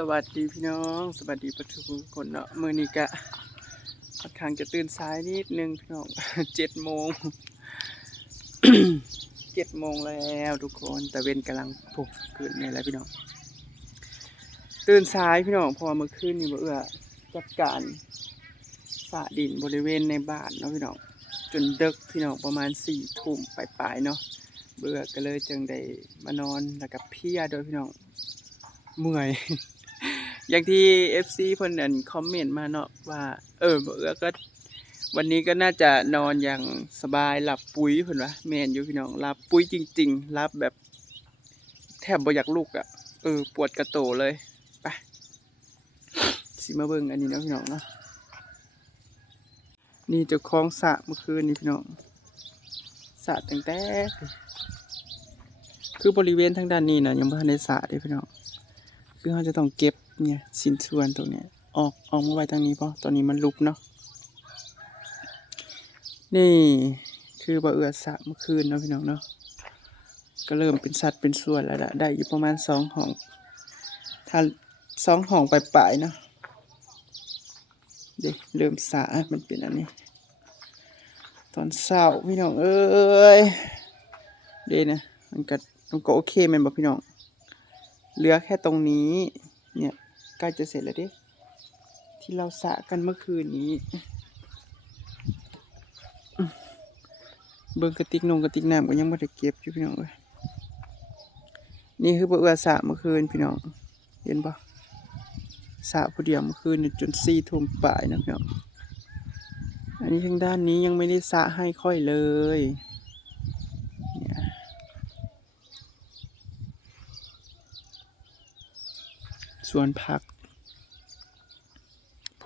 สวัสดีพี่น้อง สวัสดีประทุกคนเนาะมือนี้กะค่อนข้างจะตื่นสายนิดนึงพี่น้องเจ็ดโมงเจ็ดโมงแล้วทุกคนแต่เวนกำลังปลุกขึ้นนี่แหละพี่น้องตื่นสายพี่น้องพอเมื่อคืนนี่บ่เอื้อจัดการสระดินบริเวณในบ้านเนาะพี่น้องจนดึกพี่น้องประมาณสี่ทุ่มปลายๆเนาะเบื่อก็เลยจึงได้มานอนแล้วก็เพลียโดยพี่น้องเมื่อย อย่างที่ FC เพิ่นอันคอมเมนต์มาเนาะว่า เออบ่เอื้อก็วันนี้ก็น่าจะนอนอย่างสบายหลับปุ๋ยเพิ่นว่าแมนอยู่พี่น้องหลับปุ๋ยจริงๆหลับแบบ แทบบ่อยากลุกอะ่ะเออปวดกระโตเลยไปสิมาเบิ่งอันนี้นะพี่น้องเนาะนี่เจ้าของสะเมื่อคืนนี่พี่น้องสระตั้งแต่คือบริเวณทางด้านนี้นะยังไม่ทันได้สะเด้พี่น้องคือเราจะต้องเก็บ เนี่ยชิ้นส่วนตรงเนี้ยออกออกมาไว้ทางนี้เพราะตอนนี้มันลุกเนาะนี่คือบ่เอือสะเมื่อคืนเนาะพี่น้องเนาะก็เริ่มเป็นสัดเป็นส่วนแล้วละได้อยู่ประมาณสองห้องถ้าสองห้องปลายๆเนาะเด็เริ่มสระมันเป็นอันนี้ ตอนเช้าพี่น้องเอ้ยเดนะมันก็มันก็โอเคแมันบอกพี่น้องเหลือแค่ตรงนี้เนี่ย ใกล้จะเสร็จแล้วด้ที่เราสะกันเมื่อคืนนี้ เบิ่งกระติกนงกระติกน้ำก็ยังไม่ได้เก็บอยู่พี่น้องเอ้ยนี่คือเบื่อสะเมื่อคืนพี่น้องเห็นปะสะผู้เดียวเมื่อคืนจนสี่ทุ่มป่ายนะพี่น้องอันนี้ทางด้านนี้ยังไม่ได้สะให้ค่อยเลย วนผักโผ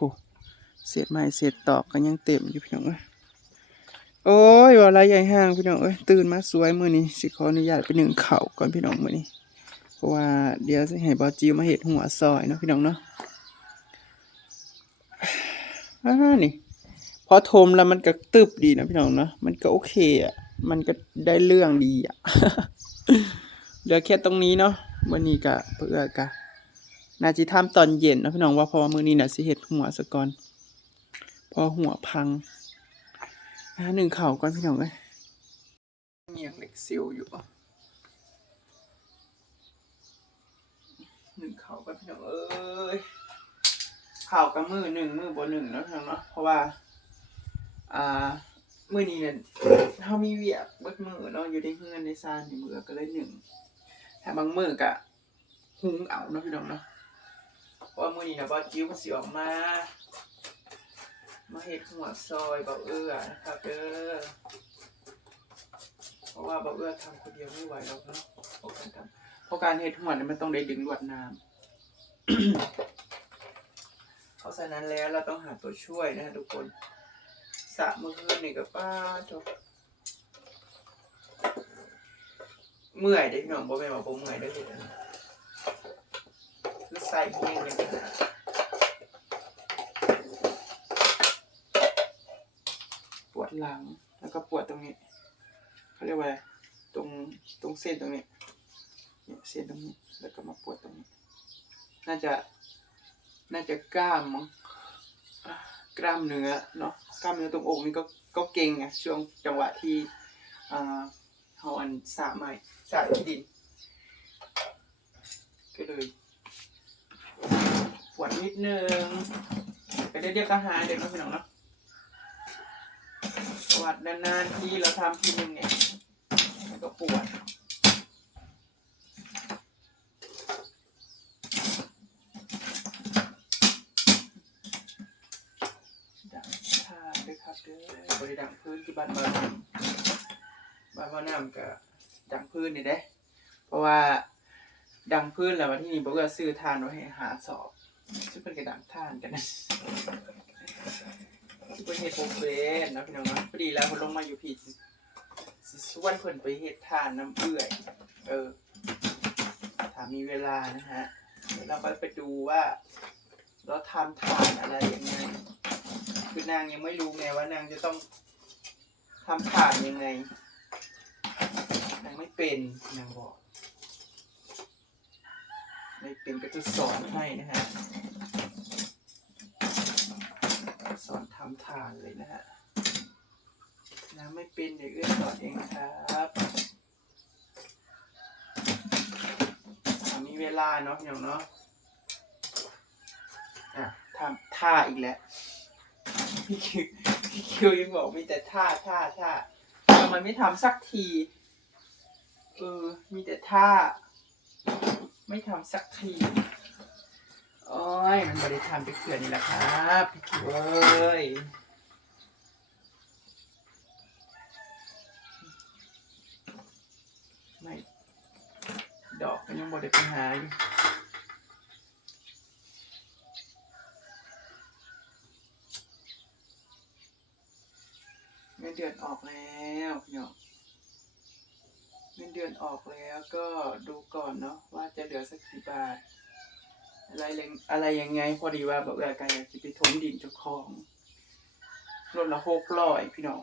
เศษไม้เศษตอกก็ยังเต็มอยู่พี่น้องเอ้ยโอ้ยว่าไรใหญ่ห้างพี่น้องเอ้ยตื่นมาสวยมือนี้สิขออนุญาตไปหนึ่งเข่าก่อนพี่น้องมือนี้เพราะว่าเดี๋ยวสิให้บอจิวมาเห็ดหัวซอยเนาะพี่น้องเนาะอ่านี่พอทมแล้วมันก็ตึบดีนะพี่น้องเนาะมันก็โอเคอะมันก็ได้เรื่องดีอะเหลือแค่ตรงนี้เนาะวันนี้ก็เพื่อกะ นาจิทำตอนเย็นนะพี่น้องว่าเพอมื้อนี้น่ะสิเฮ็ดหัวซะก่อนเพอหัวพังอ่าหนึ่งเข่าก่อนพี่น้องเอ้ยเงียงเล็กซิลอยู่หนึ่งเข่าก่อนพี่น้องเอ้ยข่ากับมือหนึ่งมือบ่หนึ่งนะพี่น้องเนาะเพราะว่า อ่ามือนี้เนี่ยเฮามีเวียกเบิดมือเนาะอยู่ในเฮือนในซานนี่มื้อก็เลยหนึ่งถ้าบางมือก็หุงเอาเนาะพี่น้องเนาะ เพราะว่ามื้อนี้นะบ่จิ้วมันสิออกมา มาเฮ็ดหัวซอยเบาเอื้อนะครับเด้อเพราะว่าเบาเอื้อทำคนเดียวไม่ไหวหรอกเนาะเพราะการทำเพราะการเฮ็ดหัวเนี่ยมันต้องได้ดึงลวดน้ำเพราะฉะนั้นแล้วเราต้องหาตัวช่วยนะทุกคนสระมือคืนนี่กับป้าจบเมื่อยเด้พี่องบ่แม่นว่าบ่เมื่อยเด้เฮ็ดอันนี้ คือใส่เองเลยนะปวดหลังแล้วก็ปวดตรงนี้เขาเรียกว่าอะไรตรงตรงเส้นตรงนี้เนี่ยเส้นตรงนี้แล้วก็มาปวดตรงนี้ น่าจะน่าจะกล้ามมั้งกล้ามเนื้อเนาะกล้ามเนื้อตรงอกนี่ก็ก็เก่งอะช่วงจังหวะที่อ่าเฮาอันสระใหม่สระที่ดินก็เลย วดนิดนึงไปได้เรียกทหารเด็กน้องพี่น้องเนาะปวดนานๆทีเราทำทีนึงเนี่ยมันก็ปวดดังท่าด้วยครับเด้อบริดังพื้นที่บ้านบ้านบ้านบ้านน้ำก็ดังพื้นนี่เด้ เพราะว่าดังพื้นแล้ววันที่นี่บอกว่าซื้อทานไว้ให้หาสอบ ซึ่งเป็นกระดังท่านกันนะที่เป็นเฮดโปรเฟสนะพี่น้องนะพอดีแล้วคนลงมาอยู่พี่สิส่วนเพิ่นไปเฮ็ดทานน้ำเอื่อย เออ ถ้ามีเวลานะฮะเราไปไปดูว่า เราทำทานอะไรยังไง คือนางยังไม่รู้ไงว่านางจะต้องทำผ่านยังไง นางไม่เป็นนางบอก ไม่เป็นก็จะสอนให้นะฮะ สอนทำทานเลยนะฮะน้ำไม่เป็นเดี๋ยวเอื้อนสอนเองครับอ่ามีเวลาเนาะอย่างเนาะอะทำท่าอีกแล้วพี่คิวพี่คิวยังบอกมีแต่ท่าท่าท่าทำไมไม่ทำสักทีเออมีแต่ท่า ไม่ทำสักที โอ้ย มันบริทำไปเขื่อนนี่แหละครับพี่คิวเอ้ยไม่ ดอกมันยังบริไปหาอยู่เงินเดือนออกแล้วพี่น้อง งินเดือนออกแล้วก็ดูก่อนเนาะว่าจะเหลือสักกี่บาท อะไรเลงอะไรยังไงพอดีว่าแบบว่าการอยากจะไปถมดินเจ้าของรถละหกร้อยพี่น้อง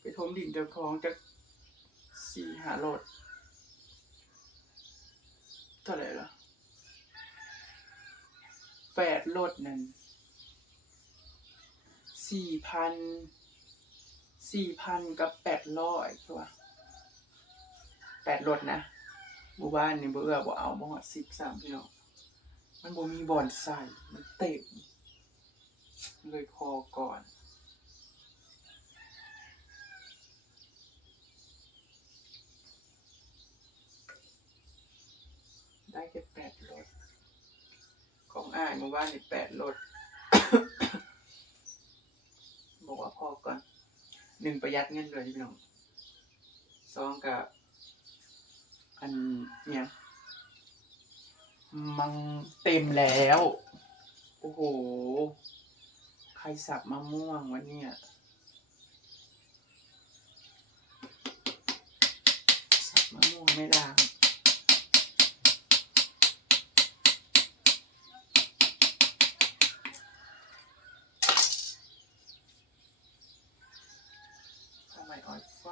ไปถมดินเจ้าของจะสี่หารถเท่าไหร่ละแปดรถนั่นสี่พันสี่พันกับแปดร้อยใช่ปะ แปดรถนะบูบ้านนี่เบื่อบ่เอาบ่หอดสิบสามพี่น้องมันบ่มีบ่อนใส่มันเต็มเลยพอก่อนได้แค่แปดรถของอ่านหมู่บ้านนี่แปดรถบอกว่าพอก่อนหนึ่งประหยัดเงินเลยพี่น้องสองกับ อันเนี่ยมันเต็มแล้ว โอ้โห ใครสับมะม่วงวะเนี่ย สับมะม่วงไม่ล้างทำไมออยไฟ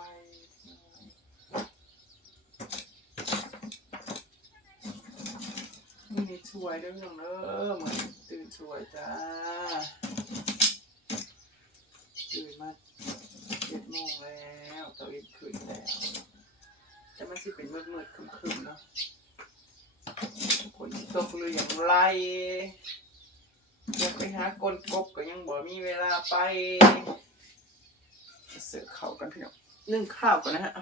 นี่นี่ ช่วยด้วยน้องเออเหมือนตื่นช่วยจ้า ตื่นมาเจ็ดโมงแล้วตะวันขึ้นแล้วแต่มันสิเป็นมืดมืดๆครึมๆเนาะฝนตกหรืออย่างไรอยากไปหากลกบก็ยังบ่มีเวลาไปเสิร์ฟข้ากันพี่น้องนึ่งข้าวก่อนนะฮะ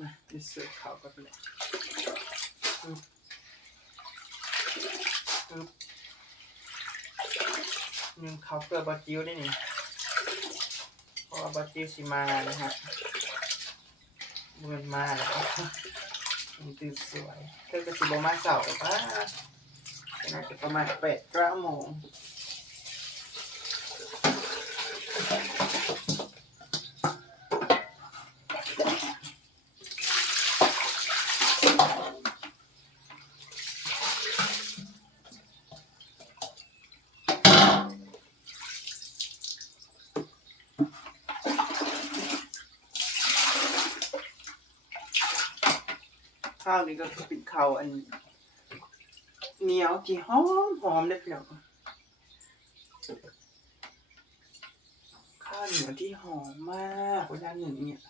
มาไปเสิร์ฟข้ากันพี่น้อง ปึ๊บปึ๊บนึ่งข้าเกิดบาจิวได้นี่เพราะบาจิวสิมานะฮะเมื่อนมาแล้วมันตื่นสวยเธอก็สิบมาเสาร์ป่ะน่าจะประมาณแปดเก้าโมง นี้ก็เป็นข้าวอันเหนียวที่หอมหอมเลยพี่น้องข้าวเหนียวที่หอมมากเวลาหนึ่งเนี่ย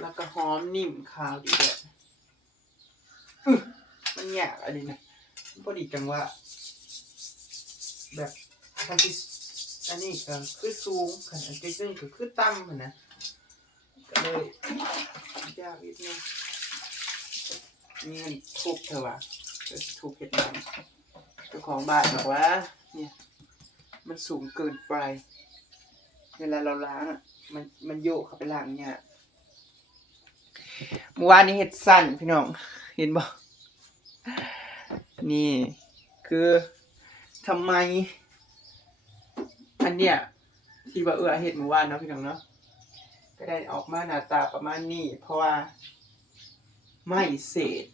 แล้วก็หอมนิ่มข้าวดีแบบอื้อมันแยกอะไรนะพอดีจังว่า แบบทันที่อันนี้ก็คือสูงขนาดที่ซึ่งก็คือต่ำอะนะก็เลยยากนิดนึง มีเงินทุบเธอวะก็ถูกเห็ดมันเจ้าของบ้านบอกว่า เนี่ย มันสูงเกินไป เวลาเราล้างอะ มันมันโยกเข้าไปล้างเนี่ยเมื่อวานนี้เห็ดสั้นพี่น้อง เห็นบ่นี่คือทำไม อันเนี้ยที่ว่าเออเห็ดเมื่อวานเนาะพี่น้องเนาะก็ได้ออกมาหน้าตาประมาณนี้ เพราะว่า ไม่เศษ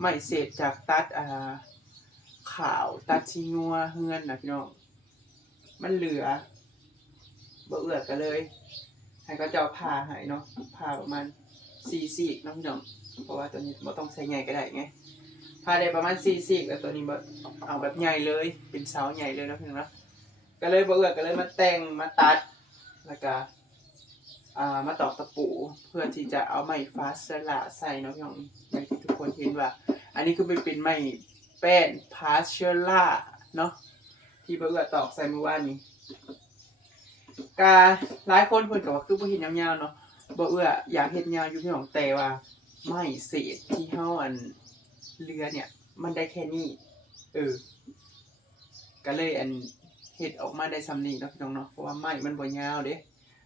ไม่เสร็จากตัดอ่าข่าวตัดชิงัวเฮือนนะพี่น้องมันเหลือบ่เอือดกันเลยให้ก็จะเอาผ่าให้เนาะผ่าประมาณสี่ซีกน้องพี่น้องเพราะว่าตัวนี้บ่ต้องใช้ใหญ่ก็ได้ไงพาได้ประมาณสี่ซีกแล้วตัวนี้บ่เอาแบบใหญ่เลยเป็นเสาใหญ่เลยนะพี่น้องนะก็เลยบ่เอื้อก็เลยมาแต่งมาตัดแล้วก็ อ่ามาตอกตะปูเพื่อที่จะเอาไม้ฟาสละใส่เนาะพี่น้องอย่างที่ทุกคนเห็นว่า อันนี้คือเป็นเป็นไม้แป้นพาสเชล่าเนาะที่เอื้อตอกใส่เมื่อวานนี้กาหลายคนเพิ่นก็ว่าคือบ่เฮ็ดยาวๆเนาะบ่เอื้ออยากเฮ็ดยาวอยู่พี่น้องแต่ว่าไม้เศษที่เฮาอันเรือเนี่ย มันได้แค่นี้เออก็เลยอันเฮ็ดออกมาได้ซำนีเนาะพี่น้องเนาะเพราะว่าไม้มันบ่ยาวเด้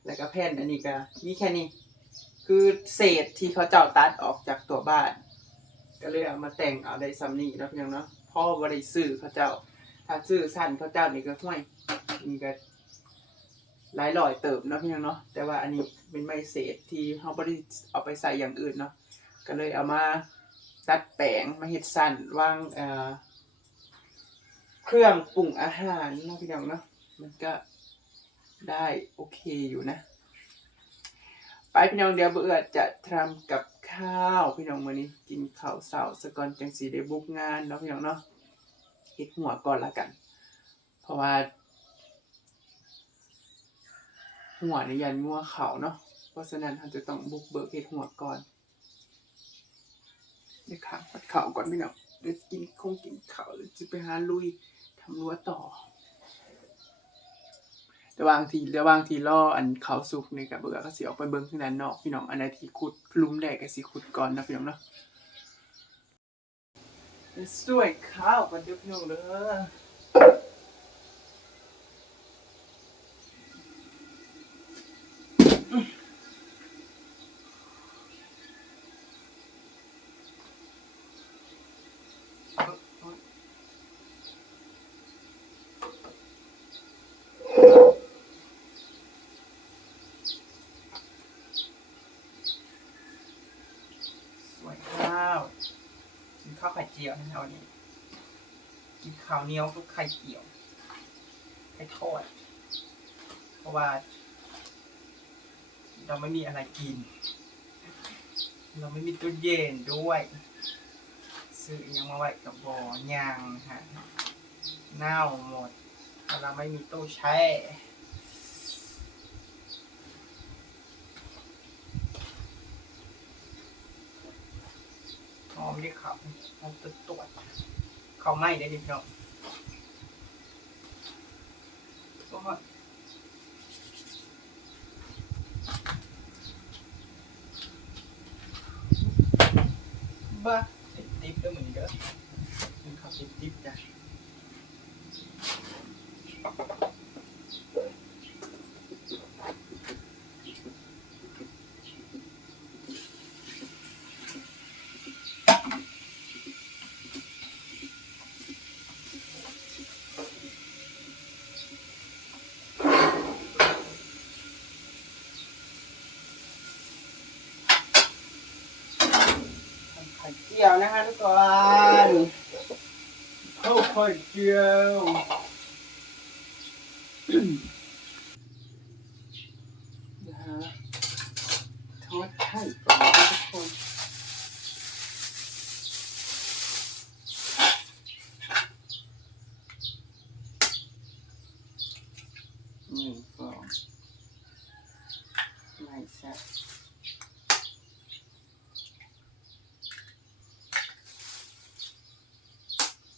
แล้วก็แผ่นอันนี้ก็มีแค่นี้ คือเศษที่เขาเจ้าตัดออกจากตัวบ้าน ก็เลยเอามาแต่งเอาได้ซำนี้เนาะพี่น้องเนาะพ่อบ่ได้ซื้อเขาเจ้า ถ้าซื้อสั้นเขาเจ้านี่ก็ห้วยนี่ก็หลายร้อยเติบเนาะพี่น้องเนาะแต่ว่าอันนี้เป็นไม้เศษที่เขาไม่ได้เอาไปใส่อย่างอื่นเนาะก็เลยเอามาดัดแปลงมาเฮ็ดสั้นวางเอ่อเครื่องปรุงอาหารเนาะพี่น้องเนาะมันก็ ได้โอเคอยู่นะ ไปพี่น้องเดี๋ยวเบื่อจะทำกับข้าวพี่น้องมื้อนี้กินข้าวเช้าสะก่อนจังสีได้บุกงานเนาะพี่น้องเนาะเฮ็ดหัวก่อนละกัน เพราะว่า หัวในยันงัวเขาเนาะเพราะฉะนั้นเราจะต้องบุกเบิกเห็ดหัวก่อนเดี๋ยวขาปัดเข่าก่อนพี่น้องเดี๋ยวกินคงกินข้าวหรือจะไปหาลุยทำรั้วต่อ ระหว่างที่ระหว่างที่ล่ออันเขาสุกนี่กับเบื่อก็สิออกไปเบิ้งข้างด้านนอกพี่น้องอันใดที่ขุดลุ่มแดกก็สิขุดก่อนนะพี่น้องเนาะเดี๋ยวสวยข้าวกันเด้อพี่น้องเด้อ สวยข้าว กินข้าวไข่เจียวนะวันนี้กินข้าวเหนียวกับไข่เจียวไข่ทอด เพราะว่า เราไม่มีอะไรกิน เราไม่มีตู้เย็นด้วยซื้อยังมาไว้กับบอยางฮะเน่าหมดเราะเราไม่มีตู้แช่หอมดีครับ ตัวตัวจเขาไหม้ได้ดิพี่น้องโอ้ยบ้าติดติ๊บด้วยเหมือนเดิมมันเขาติดติ๊บจ้ะ เจียวนะคะทุกคนข้าวไข่เจียวนะฮะทอดไข่ก่อนนะทุกคนหนึ่งสองไม่ใช่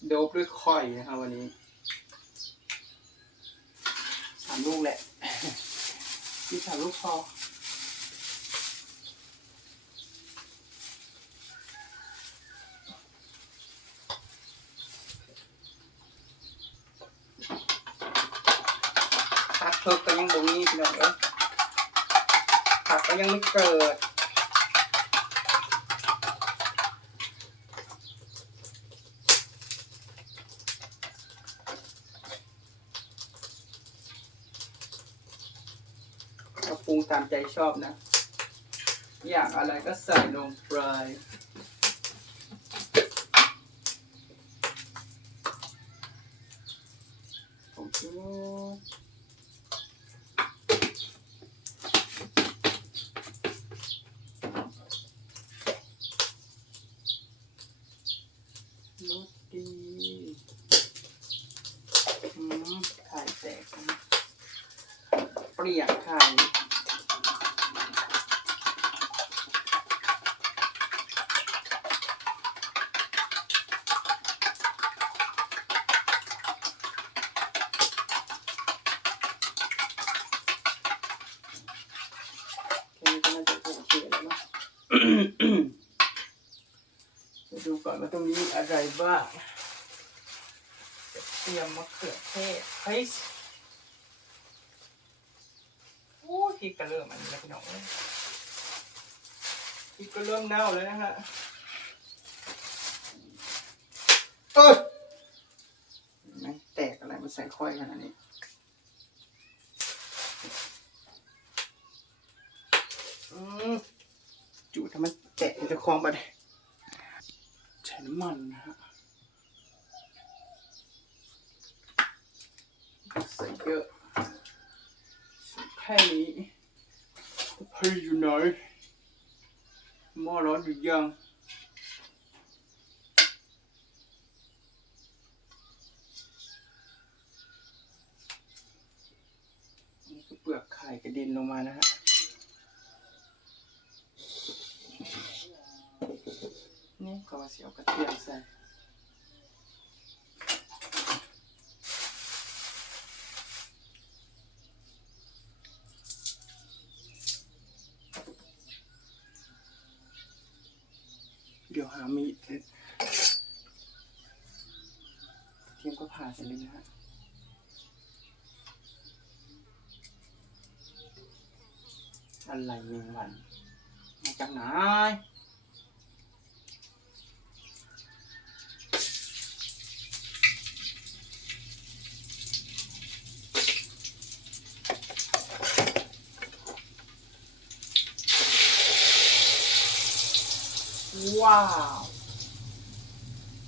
โดบด้วยข่อยนะครับวันนี้สามลูกแหละที่สามลูกพอผักเพิกก็ยังบ่มีพี่น้องเอ้ยผักก็ยังไม่เกิด เราปรุง ตามใจชอบนะ อยากอะไรก็ใส่ลงไปผมชูรส เรียกไข่แค่นี้ก็น่าจะโอเคแล้วเนาะ จะดูก่อนว่าตรงนี้มีอะไรบ้างจะเตรียมมะเขือเทศเฮ้ยโอ้ยพริกก็เริ่มอันนี้แล้วพี่น้องเอ้ยพริกก็เริ่มเน่าแล้วนะฮะเอ้ยเห็นไหมแตกอะไรมันใส่ค่อยขนาดนี้อืม จูดถ้ามันแตะมันจะคล้องไปใช้น้ำมันนะฮะใส่เยอะแค่นี้เฮ้ยอยู่ไหนหม้อร้อนหรือยังนี่คือเปลือกไข่กระเด็นลงมานะฮะ นี่ก็ว่าสิเอากระเทียมใส่เดี๋ยวหามีดเทียมก็ผ่าเสร็จเลยนะฮะอะไรเมืองวันมาจากไหน ว้าว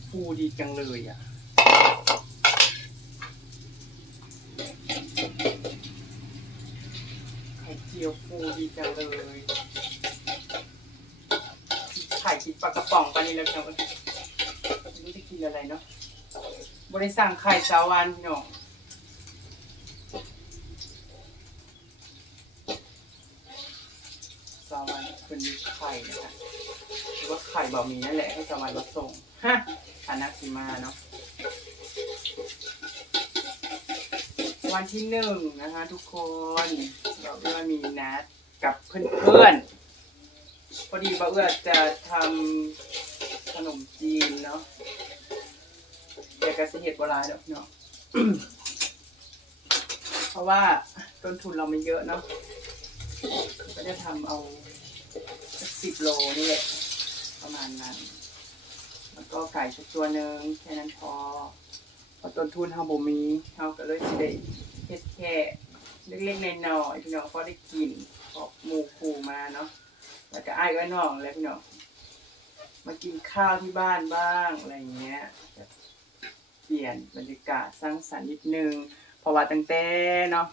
ฟูดีจังเลยอะไข่เจียวฟูดีจังเลยไข่กินปลากระป๋องไปนี่แล้วพี่น้องไม่รู้จะกินอะไรเนาะบริสั่งไข่สาวันพี่น้องสาวันเป็นไข่นะคะ หรือว่าไข่บะหมี่นั่นแหละให้สาวันมาส่งฮะอานาคิมาเนาะวันที่หนึ่งนะคะ ทุกคนเราเอื้อมีนัดกับเพื่อนๆพอดีบ่าเอื้อจะทำขนมจีนเนาะแต่กระเสียดโบราณเนาะเนาะเพราะว่าต้นทุนเราไม่เยอะเนาะก็จะทำเอาสิบโลนี่แหละ ประมาณนั้น แล้วก็ไก่สักตัวหนึ่งแค่นั้นพอเพอต้นทุนเฮาบ่มีเฮาก็เลยสิได้เฮ็ดแค่เล็กๆน้อยๆพี่น้องพอได้กินพอหมู่คู่มาเนาะแล้วก็อ้ายก็น้องแล้วพี่น้องมากินข้าวที่บ้านบ้างอะไรเงี้ยเปลี่ยนบรรยากาศสร้างสรรค์นิดนึงเพราะว่าตั้งแต่เนาะ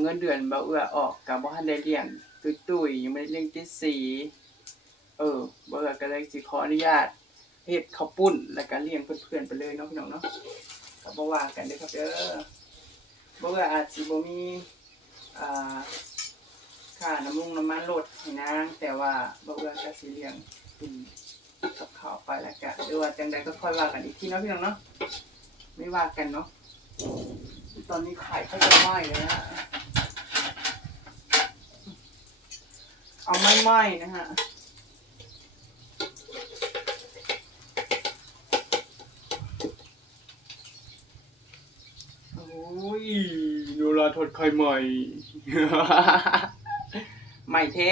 เงินเดือนบ่เอื้อออกกับบ่ทันได้เลี้ยงตุ้ยตุ้ยๆยังไม่ได้เลี้ยงติดสี เออเบอื้อก็เลยสิขออนุญาตเฮ็ดข้าวปุ้นแล้วก็เลี้ยงเพื่อนๆไปเลยเนาะพี่น้องเนาะก็บ่ว่ากันเด้อครับเด้อบ่เอื้อาจสิบ่มีอ่าค่าน้ำมุงน้ำมันรถให้นางแต่ว่าเบอื้อก็สิเลี้ยงกินกับข้าวไปแล้วก็หรือว่าจังใดก็ค่อยว่ากันอีกทีเนาะพี่น้องเนาะไม่ว่ากันเนาะตอนนี้ไข่ก็จะไหม้เลยนะฮะเอาไม่ไหม้นะฮะ โอ้ยโนราทอด ไข่ใหม่ ใหม่เท่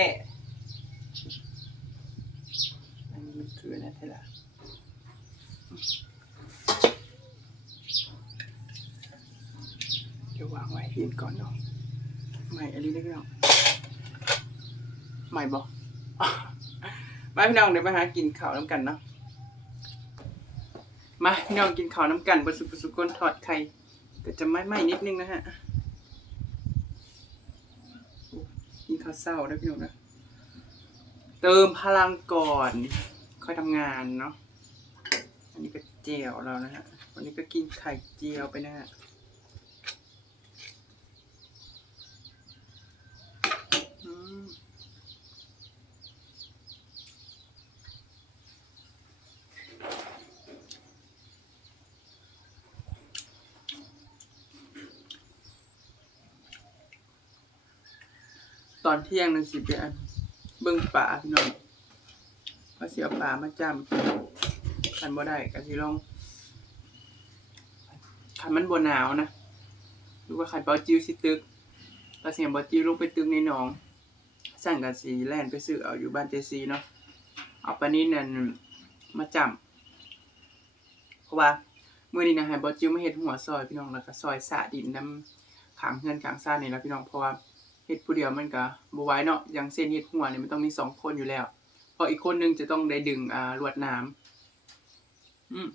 อันนี้มันคืออะไรเท่าไหร่เดี๋ยววางไว้เห็นก่อนเนาะใหม่อันนี้ได้ไหมเนาะใหม่บอกมาพี่น้องเดี๋ยวมาหากินข้าวน้ำกันเนาะมาพี่น้องกินข้าวน้ำกันบสุบสุกนทอดไข่ก็จะไหม้ๆนิดนึงนะฮะ กิเขาเศร้าได้พี่หนุ่มนะเติมพลังก่อน ค่อยทำงานเนาะอันนี้ก็เจียวเรานะฮะวันนี้ก็กินไข่เจียวไปนะฮะอืม ตอนเที่ยงนั่นสิไปอันเบิ่งป่าพี่น้องว่าสิเอาป่ามาจำคันบ่ได้ก็สิลองคันมันบ่หนาวนะหรือว่าคันบ่จิวสิตึกก็สิให้บ่จิวลงไปตึกในหนอง สั่งกับสีแล่นไปซื้อเอาอยู่บ้านเจซีเนาะเอาปลานี้นั่นมาจำเพราะว่าเมื้อนี้นะให้บอจิวมาเฮ็ดหัวซอยพี่น้องแล้วก็ซอยสะดินน้ำขางเฮือนขางซ่านนี่แล้วพี่น้องเพราะว่า เฮ็ดผู้เดียวมันก็บ่ไหวเนาะอย่างเส้นเฮ็ดหัวนี่มันต้องมีสองคนอยู่แล้ว เพราะอีกคนหนึงจะต้องได้ดึงอ่าลวดน้ำอืม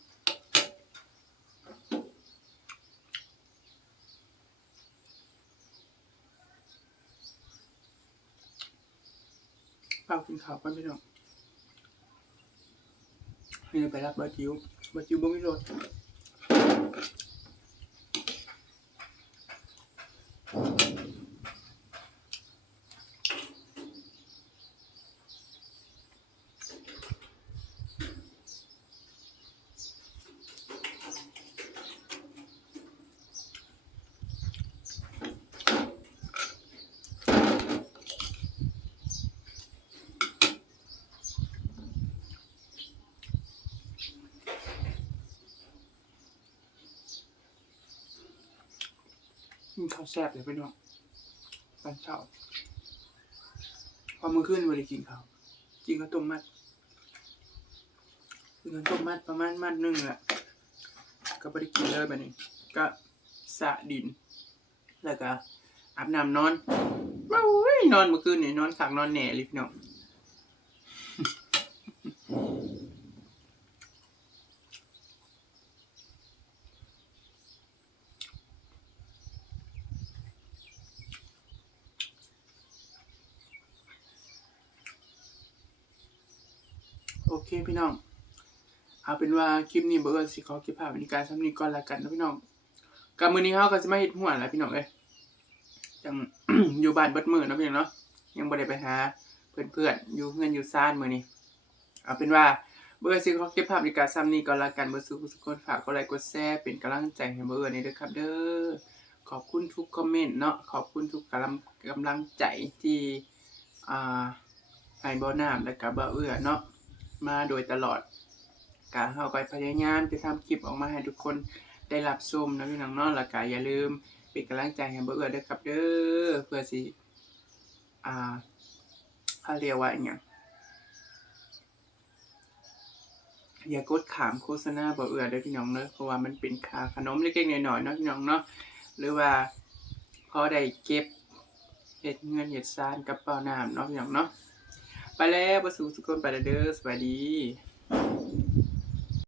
เปล่ากินข้าวกันพี่น้องนี่ไปรับบอสจิวบอสจิวบ่มีรถ กินข้าวแซ่บเลยพี่น้องตอนเช้าพอมื้อคืนบ่ได้กินข้าวกินข้าวต้มมัดกินข้าวต้มมัดประมาณมัดหนึงแหละก็บ่ได้กินเลยบัดนี้ ก็สะดิน แล้วก็อาบน้ำนอนว้าวเว้ยนอนเมื่อคืนเนี่ยนอนขังนอนแหน่ลยพี่น้อง พี่น้อง เอาเป็นว่าคลิปนี้เบอร์สิขอเก็บภาพบรรยากาศสำนี้ก่อนละกันนะพี่น้องกับมือนี้เขาก็จะมาเฮ็ดหัวแล้วพี่น้องเอ้ยจังอยู่บ้านเบิดมือนะพี่น้องเนาะยังบ่ได้ไปหาเพื่อนๆอยู่เพื่อนอยู่ซ่านมือนี้เอาเป็นว่าเบอร์สิขอเก็บภาพบรรยากาศซ้ำนี้ก่อนละกันเบอร์สุขสุขคนฝากกดไลค์กดแชร์เป็นกำลังใจให้เบอร์นี้ด้วยครับ เด้อขอบคุณทุกคอมเมนต์เนาะขอบคุณทุกกำลังกำลังใจที่อ่าให้บ่น้ำและกับบ่เอื้อเนาะ มาโดยตลอดการเฮาก็พยายามจะทำคลิปออกมาให้ทุกคนได้รับชมนะพี่น้องเนาะแล้วก็อย่าลืมเป็นกำลังใจให้เบ่เอื้อด้วยครับเด้อเพื่อสิอ่าเขาเรียกว่าอหยังอย่ากดขามโฆษณาบ่เอื้อเด้อพี่น้องเนาะเพราะว่ามันเป็นค่าขนมเล็กๆน้อยๆเนาะพี่น้องเนาะหรือว่าพอได้เก็บเฮ็ดเงินเฮ็ดซานกับเป๋าน้ำเนาะพี่น้องเนาะ ไปแล้วประสูสุกคนไปแล้วเด้อสวัสดี